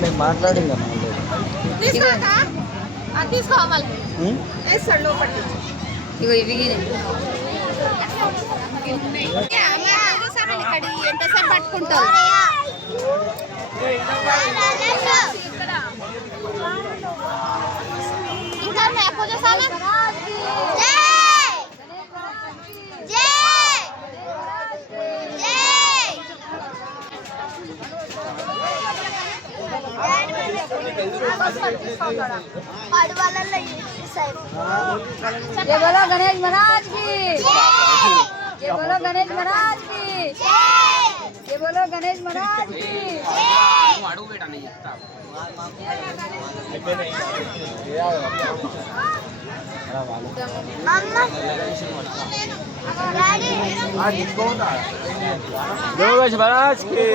మేము మాట్లాడిందా తీసుకోవాలి ఇగో ఇవి ఎంతసేపు పట్టుకుంటావు ఇంకా పూజ जय बोलो गणेश महाराज की जय बोलो गणेश महाराज की जय बोलो गणेश महाराज की गणेश महाराज की